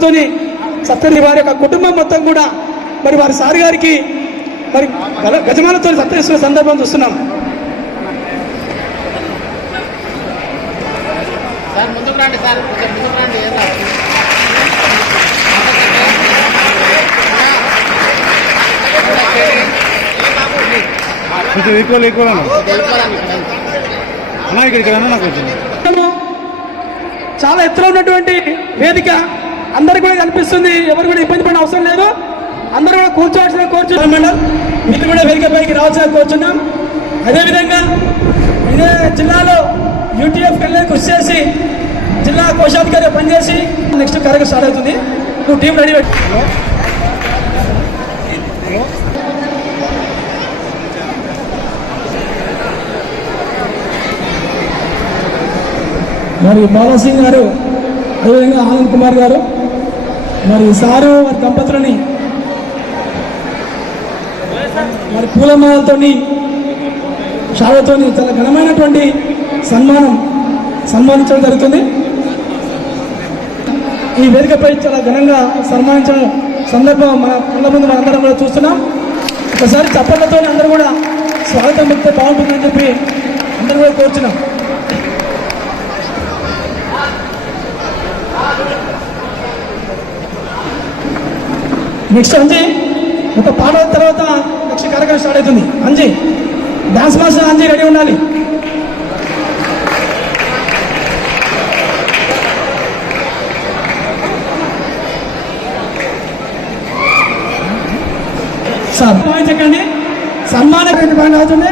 గజమాలతోని సత్కరి వారి యొక్క కుటుంబం మొత్తం కూడా మరి వారి సార్ గారికి మరి గజమాలతో సత్కరిస్తున్న సందర్భం చూస్తున్నాం. కొంచెం ఈక్వల్ ఈక్వల్ అన్న ఇక్కడ. నాకు చాలా ఎత్తులో ఉన్నటువంటి వేదిక అందరికి కూడా కనిపిస్తుంది. ఎవరు కూడా ఇబ్బంది పడిన అవసరం లేదు. అందరూ కూడా కూర్చోవాల్సిన కోరుచున్నాం మేడం. మీరు కూడా వేదికపైకి రావాల్సిన కోరుచున్నాం అదేవిధంగా ఇదే జిల్లాలో యూటీఎఫ్ వెళ్ళి కృషి చేసి జిల్లా కోశాధికారి పనిచేసి నెక్స్ట్ కార్యక్రమం స్టార్ట్ అవుతుంది. నువ్వు టీం రెడీ పెట్టు. మరి బాలాసింగ్ గారు అదేవిధంగా ఆనంద్ కుమార్ గారు మరి సారు వారి దంపతులని మరి పూలమాలతో షాలతో చాలా ఘనమైనటువంటి సన్మానం సన్మానించడం జరుగుతుంది. ఈ వేదికపై చాలా ఘనంగా సన్మానించడం సందర్భం మన కళ్ళ ముందు మనందరం కూడా చూస్తున్నాం. ఒకసారి చప్పట్లతో అందరూ కూడా స్వాగతం పెడితే బాగుంటుందని చెప్పి అందరూ కూడా కోరుచున్నాం. నెక్స్ట్ అంజీ ఒక పాట తర్వాత నెక్స్ట్ కార్యక్రమం స్టార్ట్ అవుతుంది. Anji dance master Anji ready ఉండాలి. సార్ చెప్పండి. సన్మానం పాయింట్ అవుతుంది?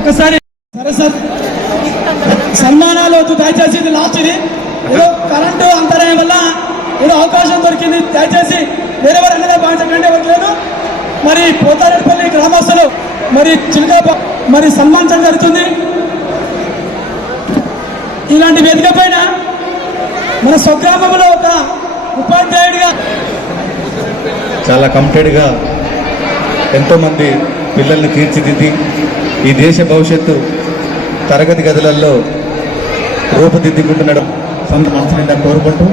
ఒకసారి. సరే సార్. సన్మానాలు వద్దు దయచేసి ఇది లాస్ట్ ఇది. ఏదో కరెంటు అంతరాయం వల్ల ఏదో అవకాశం దొరికింది. దయచేసి వేరే వారు అన్నదే భావించకండి ఎవరికి లేదు మరి పోతారెడ్డిపల్లి గ్రామస్తులు మరి చిలుక మరి సన్మానించడం జరుగుతుంది. ఇలాంటి వేదిక పైన మన స్వగ్రామంలో ఒక ఉపాధ్యాయుడిగా చాలా కంప్లీట్గా ఎంతోమంది పిల్లల్ని తీర్చిదిద్ది ఈ దేశ భవిష్యత్తు తరగతి గదులలో రూపుదిద్దుకుంటున్నడం సొంత మనసు నిండా కోరుకుంటూ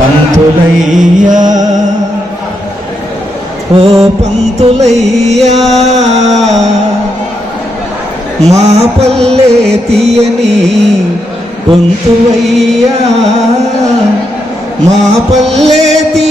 పంతులయ్యా. ఓ పంతులయ్యా. మా పల్లె తీయని గొంతువయ్యా. మా పల్లె తీయని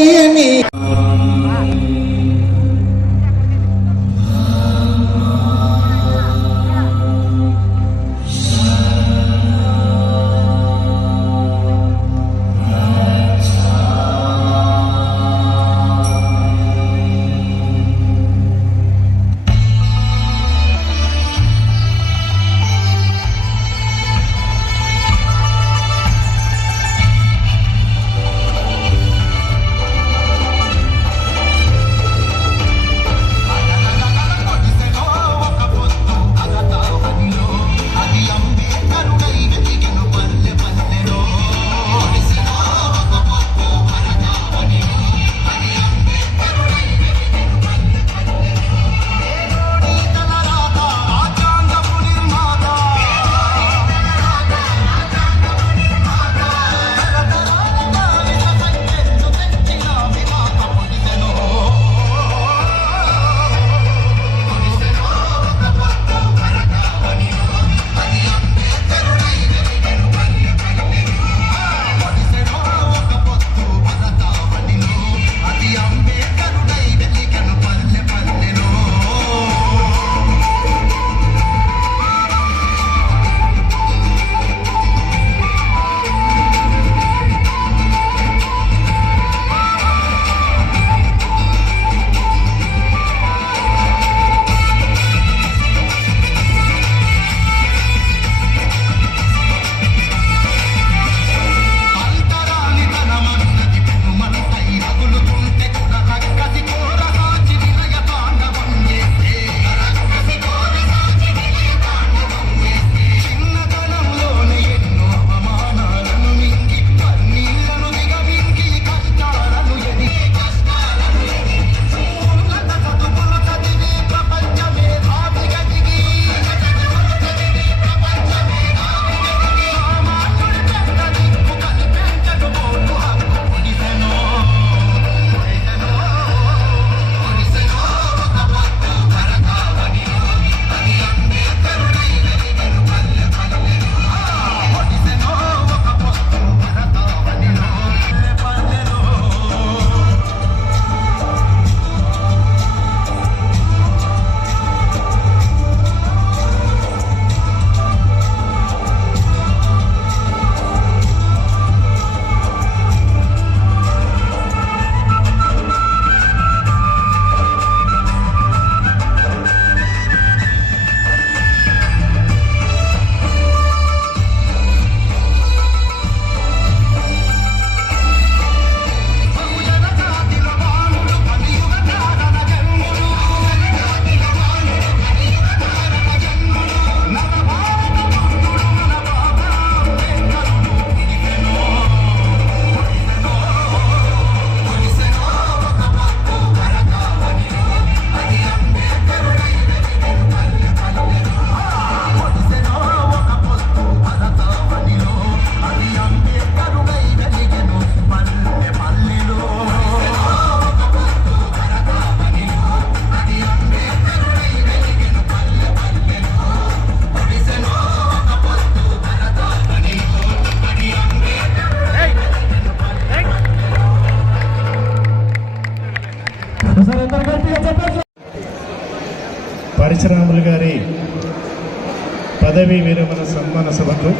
పదవీ విరమణ సన్మాన సభకు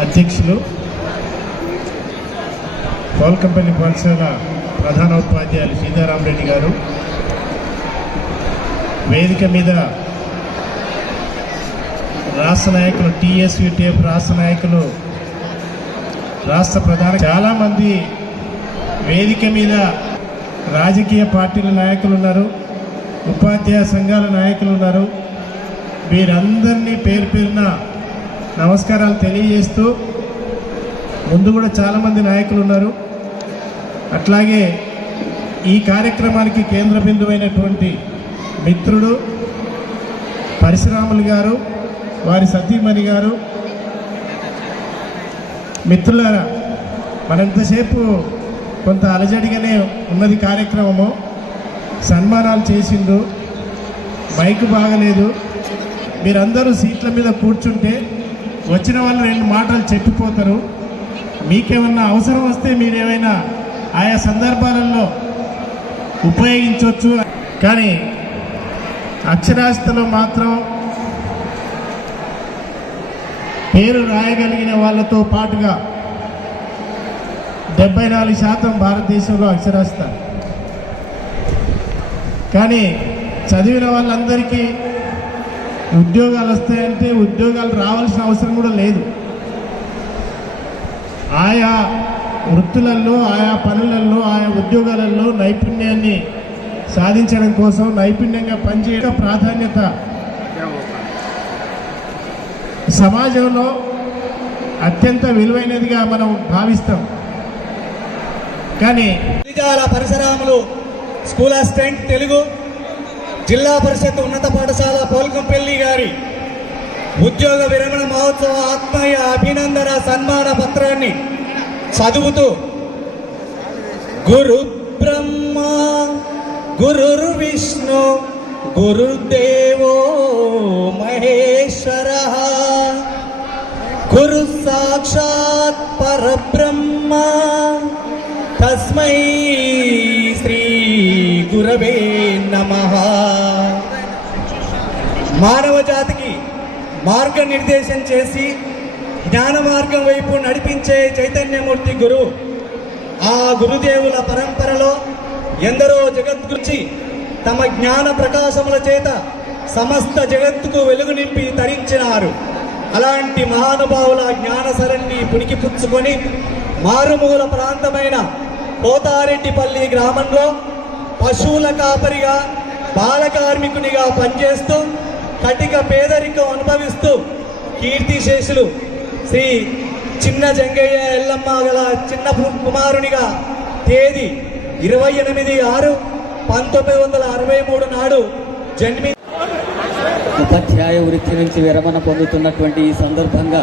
అధ్యక్షులు పౌల్కంపల్లి పాఠశాల ప్రధానోపాధ్యాయులు సీతారామరెడ్డి గారు. వేదిక మీద రాష్ట్ర నాయకులు టీఎస్వి టేప్ రాష్ట్ర నాయకులు రాష్ట్ర ప్రధాన చాలామంది వేదిక మీద రాజకీయ పార్టీల నాయకులు ఉన్నారు. ఉపాధ్యాయ సంఘాల నాయకులు ఉన్నారు. వీరందరినీ పేరు పేరున నమస్కారాలు తెలియజేస్తూ ముందు కూడా చాలామంది నాయకులు ఉన్నారు. అట్లాగే ఈ కార్యక్రమానికి కేంద్ర బిందువైనటువంటి మిత్రుడు పరశురాములు గారు వారి సతీమణి గారు. మిత్రులారా మనంతసేపు కొంత అలజడిగానే ఉన్నది కార్యక్రమము. సన్మానాలు చేసిండు. మైక్ బాగలేదు. మీరందరూ సీట్ల మీద కూర్చుంటే వచ్చిన వాళ్ళు రెండు మాటలు చెప్పిపోతారు. మీకేమన్నా అవసరం వస్తే మీరేమైనా ఆయా సందర్భాలలో ఉపయోగించవచ్చు. కానీ అక్షరాస్యతలో మాత్రం పేరు రాయగలిగిన వాళ్ళతో పాటుగా డెబ్బై నాలుగు శాతం భారతదేశంలో అక్షరాస్యత. కానీ చదివిన వాళ్ళందరికీ ఉద్యోగాలు వస్తాయంటే ఉద్యోగాలు రావాల్సిన అవసరం కూడా లేదు. ఆయా వృత్తులలో ఆయా పనులలో ఆయా ఉద్యోగాలలో నైపుణ్యాన్ని సాధించడం కోసం నైపుణ్యంగా పనిచేయడం ప్రాధాన్యత సమాజంలో అత్యంత విలువైనదిగా మనం భావిస్తాం. కానీ పరిసరాములు స్కూల్ అసిస్టెంట్ తెలుగు జిల్లా పరిషత్ ఉన్నత పాఠశాల పోల్కంపల్లి గారి ఉద్యోగ విరమణ మహోత్సవ ఆత్మీయ అభినందన సన్మాన పత్రాన్ని చదువుతూ గురు బ్రహ్మ గురుర్ విష్ణు గురుదేవో మహేశ్వర గురు సాక్షాత్ పరబ్రహ్మ తస్మై శ్రీ గురవే మానవ జాతికి మార్గనిర్దేశం చేసి జ్ఞాన మార్గం వైపు నడిపించే చైతన్యమూర్తి గురువు ఆ గురుదేవుల పరంపరలో ఎందరో జగద్గురించి తమ జ్ఞాన ప్రకాశముల చేత సమస్త జగత్తుకు వెలుగు నింపి తరించినారు. అలాంటి మహానుభావుల జ్ఞాన సరణి పుచ్చుకొని మారుమూల ప్రాంతమైన పోతారెడ్డిపల్లి గ్రామంలో పశువుల కాపరిగా బాల కార్మికునిగా పనిచేస్తూ కటిక పేదరికం అనుభవిస్తూ కీర్తిశేషులు శ్రీ చిన్న జంగయ్య ఎల్లమ్మ గల చిన్న కుమారునిగా తేదీ ఇరవై ఎనిమిది ఆరు పంతొమ్మిది వందల అరవై మూడు నాడు జన్మి ఉపాధ్యాయ వృత్తి నుంచి విరమణ పొందుతున్నటువంటి ఈ సందర్భంగా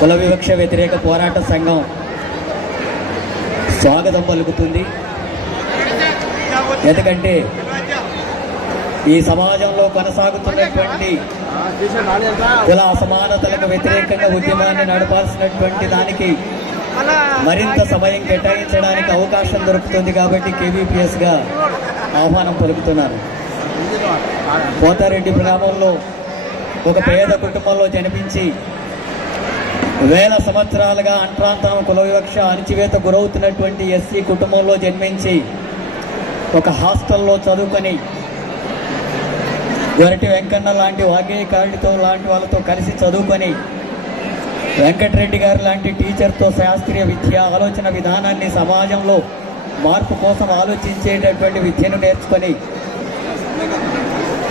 కుల వివక్ష వ్యతిరేక పోరాట సంఘం స్వాగతం పలుకుతుంది. ఎందుకంటే ఈ సమాజంలో కొనసాగుతున్నటువంటి కుల అసమానతలకు వ్యతిరేకంగా ఉద్యమాన్ని నడపాల్సినటువంటి దానికి మరింత సమయం కేటాయించడానికి అవకాశం దొరుకుతుంది కాబట్టి కేవీపీఎస్గా ఆహ్వానం పలుకుతున్నారు. కోతారెడ్డి గ్రామంలో ఒక పేద కుటుంబంలో జన్మించి వేల సంవత్సరాలుగా అంట్రాంతరం కుల వివక్ష అణచివేత గురవుతున్నటువంటి ఎస్సీ కుటుంబంలో జన్మించి ఒక హాస్టల్లో చదువుకొని గొరటి వెంకన్న లాంటి వాగ్గేయ లాంటి వాళ్ళతో కలిసి చదువుకొని వెంకటరెడ్డి గారు లాంటి టీచర్తో శాస్త్రీయ విద్య ఆలోచన విధానాన్ని సమాజంలో మార్పు కోసం ఆలోచించేటటువంటి విద్యను నేర్చుకొని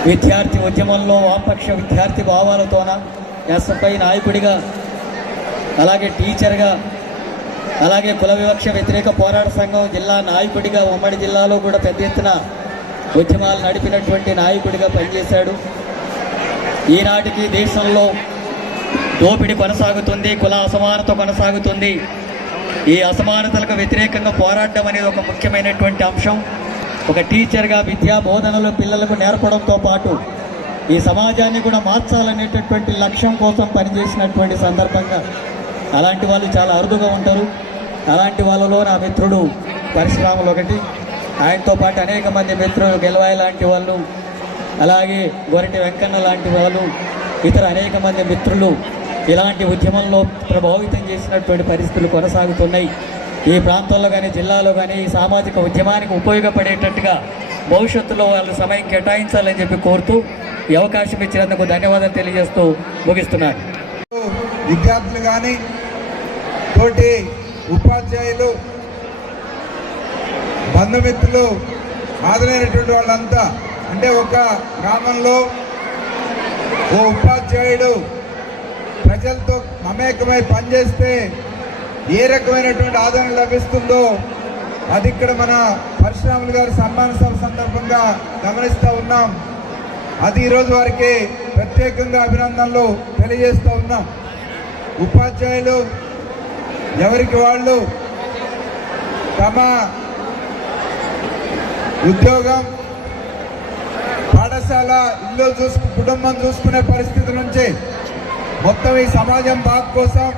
విద్యార్థి ఉద్యమంలో వామపక్ష విద్యార్థి భావాలతోన ఎస్ఎఫ్ఐ నాయకుడిగా అలాగే టీచర్గా అలాగే కుల వివక్ష వ్యతిరేక పోరాట సంఘం జిల్లా నాయకుడిగా ఉమ్మడి జిల్లాలో కూడా పెద్ద ఎత్తున ఉద్యమాలు నడిపినటువంటి నాయకుడిగా పనిచేశాడు. ఈనాటికి దేశంలో దోపిడీ కొనసాగుతుంది కుల అసమానత కొనసాగుతుంది. ఈ అసమానతలకు వ్యతిరేకంగా పోరాడడం అనేది ఒక ముఖ్యమైనటువంటి అంశం. ఒక టీచర్గా విద్యా బోధనలు పిల్లలకు నేర్పడంతో పాటు ఈ సమాజాన్ని కూడా మార్చాలనేటటువంటి లక్ష్యం కోసం పనిచేసినటువంటి సందర్భంగా అలాంటి వాళ్ళు చాలా అరుదుగా ఉంటారు. అలాంటి వాళ్ళలో నా మిత్రుడు పరిశ్రమలు ఒకటి. ఆయనతో పాటు అనేక మంది మిత్రులు గెలవాయి లాంటి వాళ్ళు అలాగే గొరటి వెంకన్న లాంటి వాళ్ళు ఇతర అనేక మంది మిత్రులు ఇలాంటి ఉద్యమంలో ప్రభావితం చేసినటువంటి పరిస్థితులు కొనసాగుతున్నాయి. ఈ ప్రాంతంలో కానీ జిల్లాలో కానీ ఈ సామాజిక ఉద్యమానికి ఉపయోగపడేటట్టుగా భవిష్యత్తులో వాళ్ళు సమయం కేటాయించాలని చెప్పి కోరుతూ ఈ అవకాశం ఇచ్చినందుకు ధన్యవాదాలు తెలియజేస్తూ ముగిస్తున్నాను. విద్యార్థులు కానీ తోటి ఉపాధ్యాయులు బంధుమిత్రులు హాజరైనటువంటి వాళ్ళంతా అంటే ఒక గ్రామంలో ఓ ఉపాధ్యాయుడు ప్రజలతో మమేకమై పనిచేస్తే ఏ రకమైనటువంటి ఆదరణ లభిస్తుందో అది ఇక్కడ మన పరశురాములు గారి సన్మాన సభ సందర్భంగా గమనిస్తూ ఉన్నాం. అది ఈరోజు వారికి ప్రత్యేకంగా అభినందనలు తెలియజేస్తూ ఉన్నాం. ఉపాధ్యాయులు ఎవరికి వాళ్ళు తమ ఉద్యోగం పాఠశాల ఇల్లు చూసుకు కుటుంబం చూసుకునే పరిస్థితి నుంచి మొత్తం ఈ సమాజం బాగు కోసం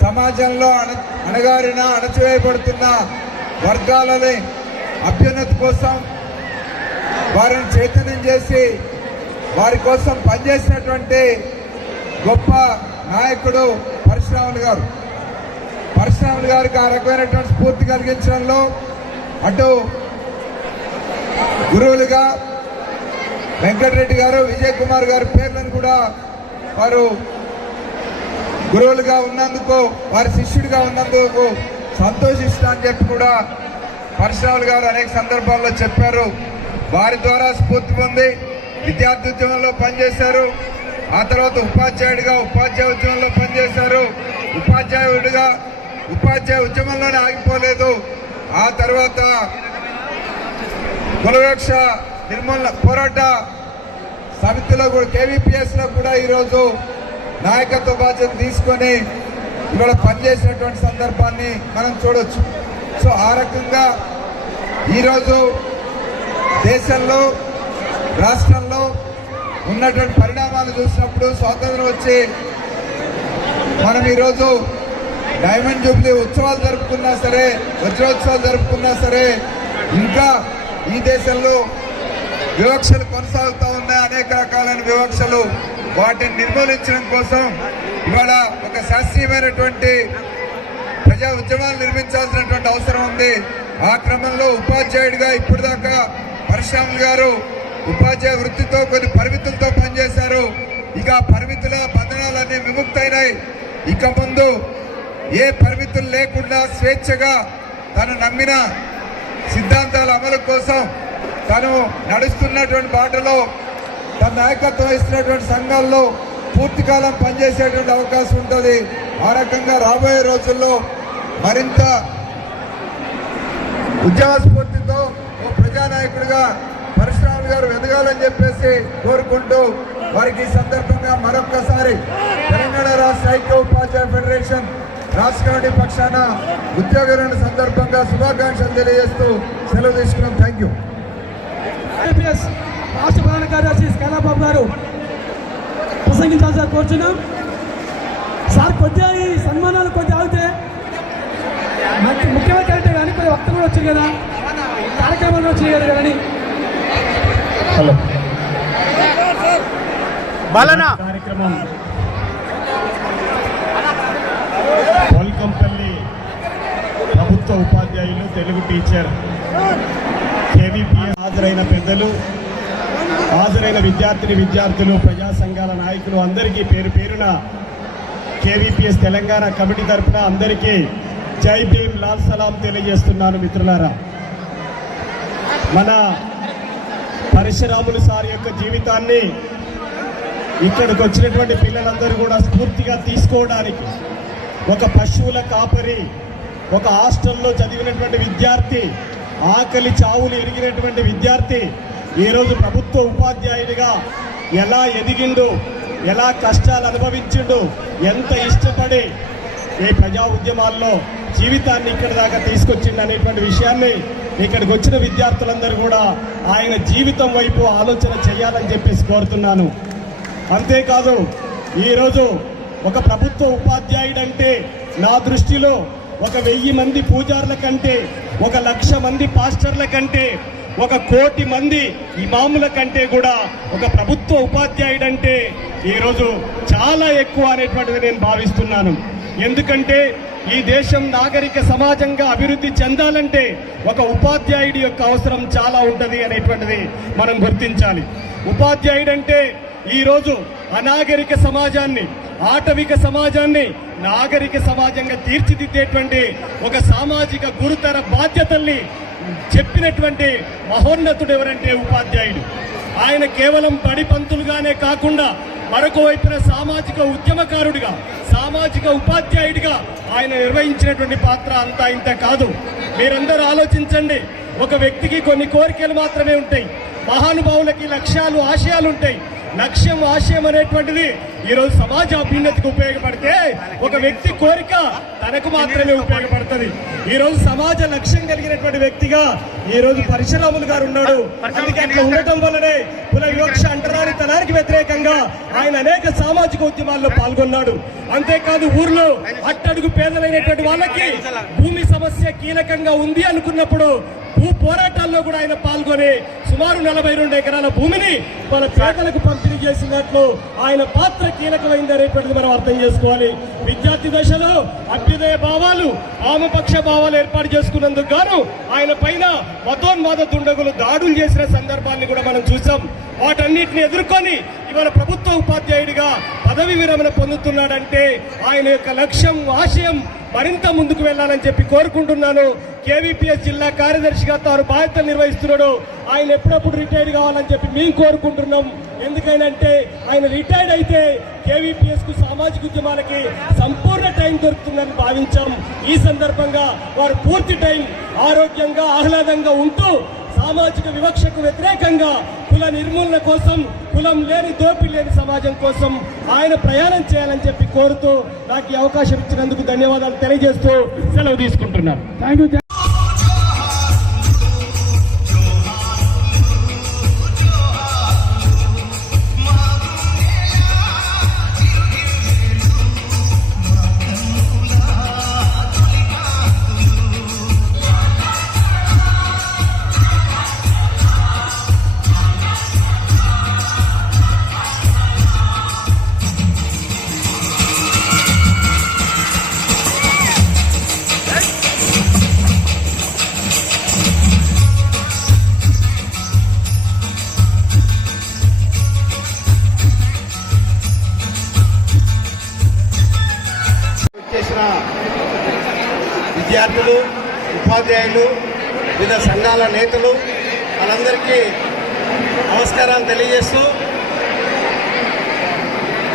సమాజంలో అణ అణగారిన అణచివేయబడుతున్న వర్గాలని అభ్యున్నతి కోసం వారిని చైతన్యం చేసి వారి కోసం పనిచేసినటువంటి గొప్ప నాయకుడు పరశురాములు గారు. పరశురాములు గారికి ఆ రకమైనటువంటి స్ఫూర్తి కలిగించడంలో అటు గురువులుగా వెంకటరెడ్డి గారు విజయ్ కుమార్ గారి పేర్లను కూడా వారు గురువులుగా ఉన్నందుకు వారి శిష్యుడిగా ఉన్నందుకు సంతోషిస్తా అని చెప్పి కూడా పరశురాములు గారు అనేక సందర్భాల్లో చెప్పారు. వారి ద్వారా స్ఫూర్తి పొంది విద్యార్థి ఉద్యమంలో పనిచేశారు. ఆ తర్వాత ఉపాధ్యాయుడిగా ఉపాధ్యాయ ఉద్యమంలో పనిచేశారు. ఉపాధ్యాయుడిగా ఉపాధ్యాయ ఉద్యమంలోనే ఆగిపోలేదు. ఆ తర్వాత కులవేక్ష నిర్మూలన పోరాట సమితిలో కూడా కేవీపీఎస్లో కూడా ఈరోజు నాయకత్వ బాధ్యత తీసుకొని ఇవాళ పనిచేసినటువంటి సందర్భాన్ని మనం చూడవచ్చు సో ఆ రకంగా ఈరోజు దేశంలో రాష్ట్రంలో ఉన్నటువంటి పరిణామాలు చూసినప్పుడు స్వాతంత్రం వచ్చి మనం ఈరోజు డైమండ్ జూబ్లీ ఉత్సవాలు జరుపుకున్నా సరే వజ్రోత్సవాలు జరుపుకున్నా సరే ఇంకా ఈ దేశంలో వివక్షలు కొనసాగుతూ ఉన్నాయి. అనేక రకాలైన వివక్షలు వాటిని నిర్మూలించడం కోసం ఇవాళ ఒక శాస్త్రీయమైనటువంటి ప్రజా ఉద్యమాలు నిర్మించాల్సినటువంటి అవసరం ఉంది. ఆ క్రమంలో ఉపాధ్యాయుడిగా ఇప్పుడు దాకా పరశురాములు గారు ఉపాధ్యాయ వృత్తితో కొన్ని పరిమితులతో పనిచేశారు. ఇక పరిమితుల బంధనాలన్నీ విముక్తైనాయి. ఇక ముందు ఏ పరిమితులు లేకుండా స్వేచ్ఛగా తను నమ్మిన సిద్ధాంతాల అమలు కోసం తను నడుస్తున్నటువంటి బాటలో తన నాయకత్వం ఇస్తున్నటువంటి సంఘాల్లో పూర్తికాలం పనిచేసేటువంటి అవకాశం ఉంటుంది. ఆ రకంగా రాబోయే రోజుల్లో మరింత ఉద్యమ స్ఫూర్తితో ఓ ప్రజానాయకుడిగా పరశురాము గారు ఎదగాలని చెప్పేసి కోరుకుంటూ వారికి ఈ సందర్భంగా మరొక్కసారి తెలంగాణ రాష్ట్ర ఐక్య ఉపాధ్యాయ ఫెడరేషన్ రాష్ట్ర కమిటీ పక్షాన ఉద్యోగ దిన సందర్భంగా శుభాకాంక్షలు తెలియజేస్తూ సెలవు తీసుకున్నాం. థ్యాంక్ యూ ఐపీఎస్ రాష్ట్ర ప్రధాన కార్యదర్శి స్కైలాబాబు గారు ప్రసంగించాల్సి కోరుచున్నాం. సార్ కొద్దిగా ఈ సన్మానాలు కొద్దిగా ఆగితే మంచి ముఖ్యమైన క్యారెక్టర్ కానీ కొద్దిగా వక్త కూడా వచ్చారు కదా. కార్యక్రమాలు వచ్చినాయి కదా కానీ హలో. కార్యక్రమం పోల్కంపల్లి ప్రభుత్వ ఉపాధ్యాయులు తెలుగు టీచర్ కేవీపీఎస్ హాజరైన పెద్దలు హాజరైన విద్యార్థిని విద్యార్థులు ప్రజా సంఘాల నాయకులు అందరికీ పేరు పేరున కేవీపీఎస్ తెలంగాణ కమిటీ తరఫున అందరికీ జై భీమ్ లాల్ సలాం తెలియజేస్తున్నాను మిత్రులారా. మన పరశురాములు సార్ యొక్క జీవితాన్ని ఇక్కడికి వచ్చినటువంటి పిల్లలందరూ కూడా స్ఫూర్తిగా తీసుకోవడానికి ఒక పశువుల కాపరి ఒక హాస్టల్లో చదివినటువంటి విద్యార్థి ఆకలి చావులు ఎరిగినటువంటి విద్యార్థి ఈరోజు ప్రభుత్వ ఉపాధ్యాయుడిగా ఎలా ఎదిగిండు ఎలా కష్టాలు అనుభవించిండు ఎంత ఇష్టపడి ఈ ప్రజా ఉద్యమాల్లో జీవితాన్ని ఇక్కడ దాకా తీసుకొచ్చిండు అనేటువంటి విషయాన్ని ఇక్కడికి వచ్చిన విద్యార్థులందరూ కూడా ఆయన జీవితం వైపు ఆలోచన చేయాలని చెప్పేసి కోరుతున్నాను. అంతేకాదు ఈరోజు ఒక ప్రభుత్వ ఉపాధ్యాయుడంటే నా దృష్టిలో ఒక వెయ్యి మంది పూజారుల కంటే ఒక లక్ష మంది పాస్టర్ల కంటే ఒక కోటి మంది ఇమాముల కంటే కూడా ఒక ప్రభుత్వ ఉపాధ్యాయుడంటే ఈరోజు చాలా ఎక్కువ అనేటువంటిది నేను భావిస్తున్నాను. ఎందుకంటే ఈ దేశం నాగరిక సమాజంగా అభివృద్ధి చెందాలంటే ఒక ఉపాధ్యాయుడి యొక్క అవసరం చాలా ఉంటుంది అనేటువంటిది మనం గుర్తించాలి. ఉపాధ్యాయుడంటే ఈరోజు అనాగరిక సమాజాన్ని ఆటవిక సమాజాన్ని నాగరిక సమాజంగా తీర్చిదిద్దేటువంటి ఒక సామాజిక గురుతర బాధ్యతల్ని చెప్పినటువంటి మహోన్నతుడు ఎవరంటే ఉపాధ్యాయుడు. ఆయన కేవలం బడి పంతులుగానే కాకుండా మరొక వైపున సామాజిక ఉద్యమకారుడిగా సామాజిక ఉపాధ్యాయుడిగా ఆయన నిర్వహించినటువంటి పాత్ర అంతా ఇంత కాదు. మీరందరూ ఆలోచించండి. ఒక వ్యక్తికి కొన్ని కోరికలు మాత్రమే ఉంటాయి. మహానుభావులకి లక్ష్యాలు ఆశయాలు ఉంటాయి. లక్ష్యం ఆశయం అనేటువంటిది ఈరోజు సమాజ అభ్యున్నతికి ఉపయోగపడితే ఒక వ్యక్తి కోరిక తనకు మాత్రమే ఉపయోగపడుతుంది. ఈ రోజు సమాజ లక్ష్యం కలిగినటువంటి వ్యక్తిగా ఈ రోజు పరశురాములు గారు ఉన్నాడు. అందుకే అట్లా ఉండటం వల్లనే కుల వివక్ష అంటరాని తనానికి వ్యతిరేకంగా ఆయన అనేక సామాజిక ఉద్యమాల్లో పాల్గొన్నాడు. అంతేకాదు ఊర్లో అట్టడుగు పేదలైనటువంటి వాళ్ళకి భూమి సమస్య కీలకంగా ఉంది అనుకున్నప్పుడు భూ పోరాటాల్లో కూడా ఆయన పాల్గొని సుమారు నలభై రెండు ఎకరాల భూమిని మన పేదలకు పంపిణీ చేసినట్లు ఆయన పాత్ర కీలకమైంది అనేటువంటిది మనం అర్థం చేసుకోవాలి. విద్యార్థి దశలో అభ్యుదయ భావాలు ఆమపక్ష భావాలు ఏర్పాటు చేసుకున్నందుకు గాను ఆయన పైన మతోన్మాద దుండగులు దాడులు చేసిన సందర్భాన్ని కూడా మనం చూసాం. వాటన్నిటిని ఎదుర్కొని ఇవాళ ప్రభుత్వ ఉపాధ్యాయుడిగా పదవి విరమణ పొందుతున్నాడంటే ఆయన యొక్క లక్ష్యం ఆశయం మరింత ముందుకు వెళ్ళాలని చెప్పి కోరుకుంటున్నాను. కేవీపీఎస్ జిల్లా కార్యదర్శిగా తాను బాధ్యతలు నిర్వహిస్తున్నాడు. ఆయన ఎప్పుడప్పుడు రిటైర్డ్ కావాలని చెప్పి మేము కోరుకుంటున్నాం. ఎందుకనంటే ఆయన రిటైర్డ్ అయితే కేవీపీఎస్కు సామాజిక ఉద్యమాలకి సంపూర్ణ టైం దొరుకుతుందని భావించాం. ఈ సందర్భంగా వారు పూర్తి టైం ఆరోగ్యంగా ఆహ్లాదంగా ఉంటూ సామాజిక వివక్షకు వ్యతిరేకంగా కుల నిర్మూలన కోసం కులం లేని దోపి లేని సమాజం కోసం ఆయన ప్రయాణం చేయాలని చెప్పి కోరుతూ నాకు ఈ అవకాశం ఇచ్చినందుకు ధన్యవాదాలు తెలియజేస్తూ సెలవు తీసుకుంటున్నాను. విద్యార్థులు ఉపాధ్యాయులు వివిధ సంఘాల నేతలు వాళ్ళందరికీ నమస్కారాలు తెలియజేస్తూ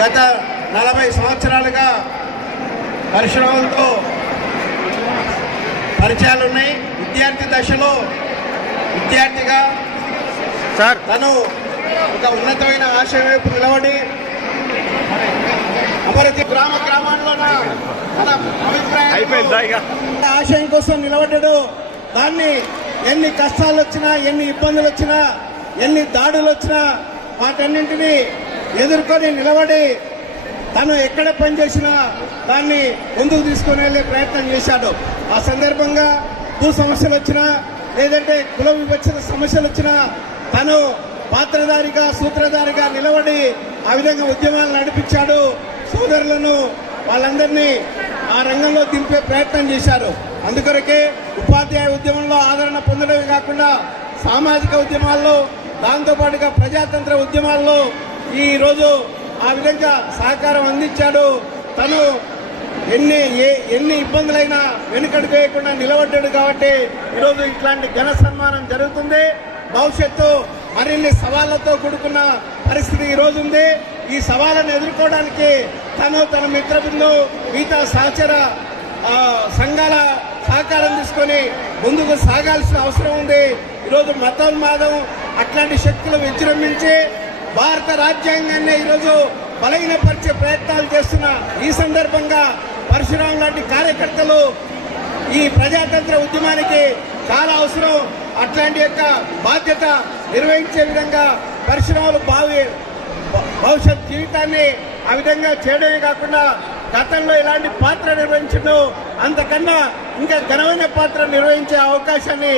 గత నలభై సంవత్సరాలుగా పరిశ్రమలతో పరిచయాలు ఉన్నాయి. విద్యార్థి దశలో విద్యార్థిగా సార్. తను ఒక ఉన్నతమైన ఆశయం వైపు నిలబడి అమరతి గ్రామ గ్రామాల్లో తన అభిప్రాయం ఆశయం కోసం నిలబడ్డాడు. దాన్ని ఎన్ని కష్టాలు వచ్చినా ఎన్ని ఇబ్బందులు వచ్చినా ఎన్ని దాడులు వచ్చినా వాటన్నింటినీ ఎదుర్కొని నిలబడి తను ఎక్కడ పనిచేసినా దాన్ని ముందుకు తీసుకొని వెళ్ళే ప్రయత్నం చేశాడు. ఆ సందర్భంగా భూ సమస్యలు వచ్చినా లేదంటే కుల వివక్షత సమస్యలు వచ్చినా తను పాత్రధారిగా సూత్రధారిగా నిలబడి ఆ విధంగా ఉద్యమాలు నడిపించాడు. సోదరులను వాళ్ళందరినీ ఆ రంగంలో దింపే ప్రయత్నం చేశారు. అందుకొరకే ఉపాధ్యాయ ఉద్యమంలో ఆదరణ పొందడమే కాకుండా సామాజిక ఉద్యమాల్లో దాంతోపాటుగా ప్రజాతంత్ర ఉద్యమాల్లో ఈరోజు ఆ విధంగా సహకారం అందించాడు. తను ఎన్ని ఏ ఎన్ని ఇబ్బందులైనా వెనుకడు వేయకుండా నిలబడ్డాడు కాబట్టి ఈరోజు ఇట్లాంటి ఘన సన్మానం జరుగుతుంది. భవిష్యత్తు మరిన్ని సవాళ్ళతో కూడుకున్న పరిస్థితి ఈ ఉంది. ఈ సవాళ్ళను ఎదుర్కోవడానికి తను తన మిత్ర బృందం మిగతా సహచర సంఘాల సహకారం తీసుకొని ముందుకు సాగాల్సిన అవసరం ఉంది. ఈరోజు మతోన్మాదం అట్లాంటి శక్తులు విజృంభించి భారత రాజ్యాంగాన్ని ఈరోజు బలహీనపరిచే ప్రయత్నాలు చేస్తున్న ఈ సందర్భంగా పరశురాం లాంటి కార్యకర్తలు ఈ ప్రజాతంత్ర ఉద్యమానికి చాలా అవసరం. అట్లాంటి యొక్క బాధ్యత నిర్వహించే విధంగా పరిశ్రమలు భావి భవిష్యత్ జీవితాన్ని ఆ విధంగా చేయడమే కాకుండా గతంలో ఇలాంటి పాత్ర నిర్వహించడం అంతకన్నా ఇంకా ఘనమైన పాత్ర నిర్వహించే అవకాశాన్ని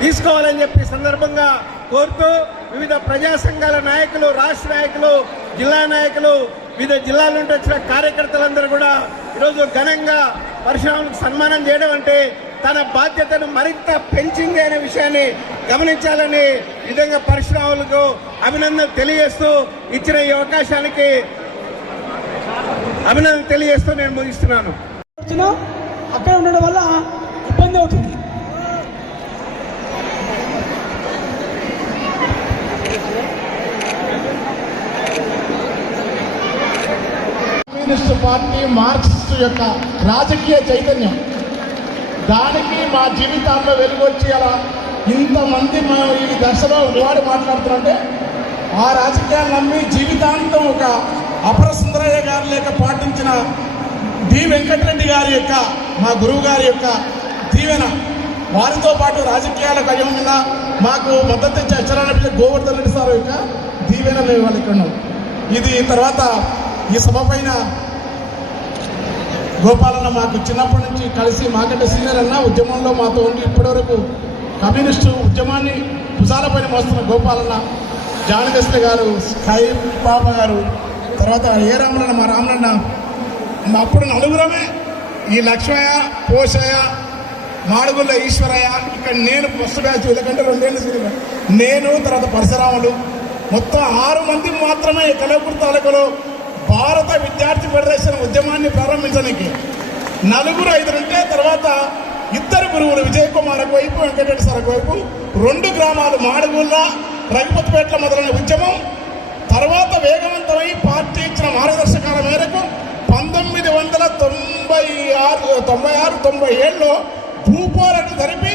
తీసుకోవాలని చెప్పి సందర్భంగా కోరుతూ వివిధ ప్రజా సంఘాల నాయకులు రాష్ట్ర నాయకులు జిల్లా నాయకులు వివిధ జిల్లాల నుండి వచ్చిన కార్యకర్తలందరూ కూడా ఈరోజు ఘనంగా పరశురాములకు సన్మానం చేయడం అంటే తన బాధ్యతను మరింత పెంచింది అనే విషయాన్ని గమనించాలని విధంగా పరశురాములకు అభినందన తెలియజేస్తూ ఇచ్చిన ఈ అవకాశానికి అభినందన తెలియజేస్తూ నేను ముగిస్తున్నాను. అక్కడ ఉండడం వల్ల ఇబ్బంది అవుతుంది. కమ్యూనిస్టు పార్టీ మార్క్సిస్టు యొక్క రాజకీయ చైతన్యం దానికి మా జీవితాల్లో వెలుగొచ్చి అలా ఇంతమంది మా ఈ దశలో వాడు మాట్లాడుతుంటే ఆ రాజకీయాన్ని నమ్మి జీవితాంతం ఒక అపరసుందరయ్య గారి లేక పాటించిన డి వెంకటరెడ్డి గారి యొక్క మా గురువు గారి యొక్క దీవెన. వారితో పాటు రాజకీయాలకు అయ్యం మీద మాకు మద్దతు చర్చలనిపించే గోవర్ధన్ రెడ్డి సార్ యొక్క దీవెన మేము వాళ్ళకి ఉన్నాం ఇది తర్వాత ఈ సభ పైన గోపాలన్న మాకు చిన్నప్పటి నుంచి కలిసి మాకంటే సీనియర్ అన్న ఉద్యమంలో మాతో ఉండి ఇప్పటివరకు కమ్యూనిస్టు ఉద్యమాన్ని భుజాలపైన మోస్తున్న గోపాలన్న జానకృష్ణ గారు స్కై పాప గారు తర్వాత ఏ రామలన్న మా రామలన్న మా అప్పుడు నలుగురమే ఈ లక్ష్మయ్య పోషయ్య మాడుగుళ్ళ ఈశ్వరయ్య ఇక్కడ నేను ఫస్ట్ బ్యాచ్ ఎందుకంటే రెండేళ్ళు సీనియర్. నేను తర్వాత పరశురాములు మొత్తం ఆరు మంది మాత్రమే కలవకుర్తి తాలూకాలో భారత విద్యార్థి ఫెడరేషన్ ఉద్యమాన్ని ప్రారంభించడానికి నలుగురు ఐదు ఉంటే తర్వాత ఇద్దరు గురువులు విజయ్ కుమార్ ఒకవైపు వెంకటరెడ్డి సార్ ఒకవైపు రెండు గ్రామాలు మాడుగుళ్ళ రఘుపతిపేట మొదలైన ఉద్యమం. తర్వాత వేగవంతమై పార్టీ ఇచ్చిన మార్గదర్శకాల మేరకు పంతొమ్మిది వందల తొంభై ఆరు తొంభై ఆరు తొంభై ఏళ్ళలో భూపోరాటం జరిపి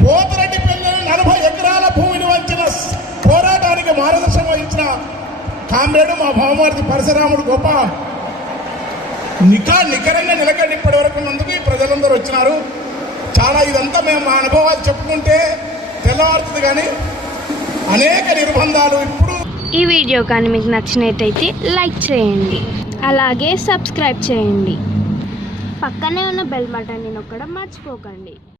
పోతరెడ్డి పెళ్ళిని నలభై ఎకరాల భూమిని వంచిన పోరాటానికి మార్గదర్శనం వహించిన కామ్రేడు మా భావమార్తి పరశురాముడు గొప్ప. నికా నికరంగా నిలకడి ఇప్పటి వరకు ఉన్నందుకు ఈ ప్రజలందరూ వచ్చినారు. చాలా ఇదంతా మేము మా అనుభవాలు చెప్పుకుంటే తెల్లవారుతుంది కానీ అనేక నిర్బంధాలు ఇప్పుడు ఈ వీడియో కానీ మీకు నచ్చినట్టయితే లైక్ చేయండి. అలాగే సబ్స్క్రైబ్ చేయండి. పక్కనే ఉన్న బెల్ బటన్ని నొక్కడం మర్చిపోకండి.